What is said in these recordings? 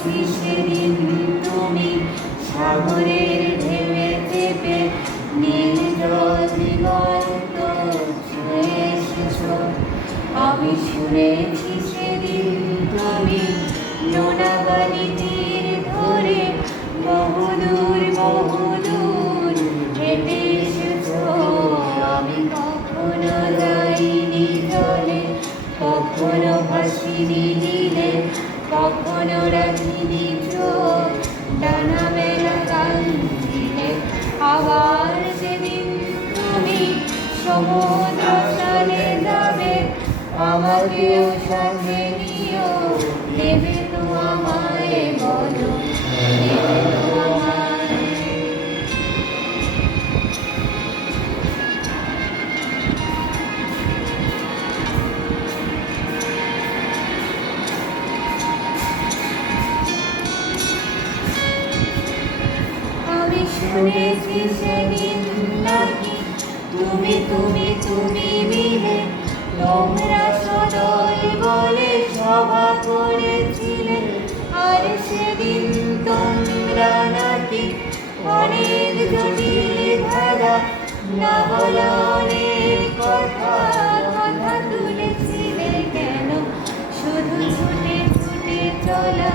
শুনেছি সেদিন তুমি সাগরের ঢেউয়ে চেপে নীল জল দিগন্ত ছুঁয়ে এসেছো। আমি শুনেছি সেদিন তুমি লোনাবালি তীর ধরে বহুদূর বহুদূর হেঁটে এসেছো। আমি কখনো যাইনি জলে, কখনো ভাসিনি নীলে, কখনো রাখিনি চোখ ডানা মেলা কাঞ্চিলে। আবার যেদিন তুমি সমুদ্র তলে যাবে, আমাকেও সঙ্গে নিও, নেবে তো আমায় বলো, নেবে তো আমায়। আমি শুনেছি সেদিন নাকি তুমি তুমি তুমি মিলে তোমরা সদয় বলে সভা করেছিলে। আর সেদিন তোমরা নাকি অনেক জটিল ধারা না বলা অনেক কথা কথা তুলেছিলে। কেন শুধু ছুটে ছুটে চলা,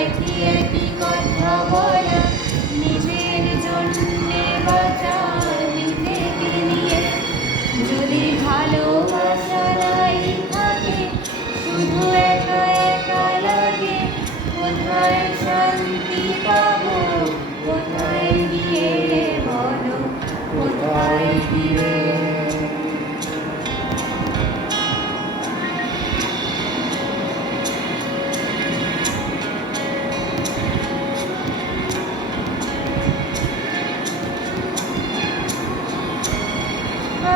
একই একই কথা বলা, নিজের জন্যে বাঁচা নিজেকে নিয়ে। যদি ভালোবাসা নাই থাকে, শুধু একা একা লাগে, কোথায় শান্তি পাবো, কোথায় গিয়ে বলো, কোথায় গিয়ে।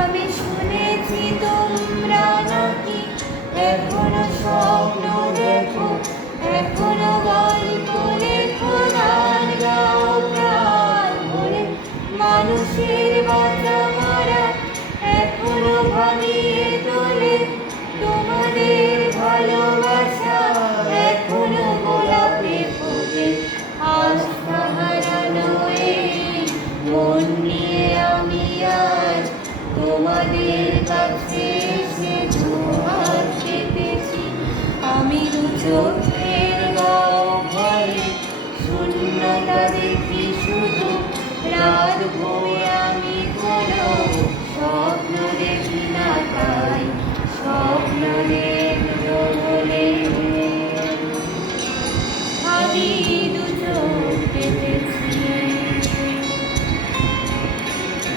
আমি শুনেছি তোমরা নাকি এখনো স্বপ্ন দেখো, এখনো গল্প লেখো, গান গাও প্রাণ ভরে, মানুষের বাঁচা মরা এখনো ভাবিয়ে তোলে। তোমাদের ভালোবাসা এখনো গোলাপে ফোটে। আস্থা হারানো এই মন নিয়ে আমি আজ তোমাদের কাছে এসে দুহাত পেতেছি। আমি দু চোখের গাও ভরে শূন্যতা দেখি শুধু, রাত ঘুমে আমি কোনো স্বপ্ন দেখি না, তাই স্বপ্ন দেখবো বলে আমি দু চোখ পেতেছি।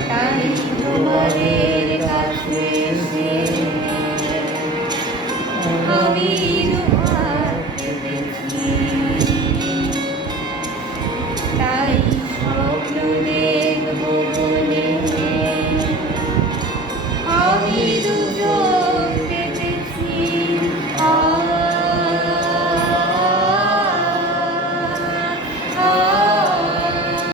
তাই তোমাদের কাছে এসে আমি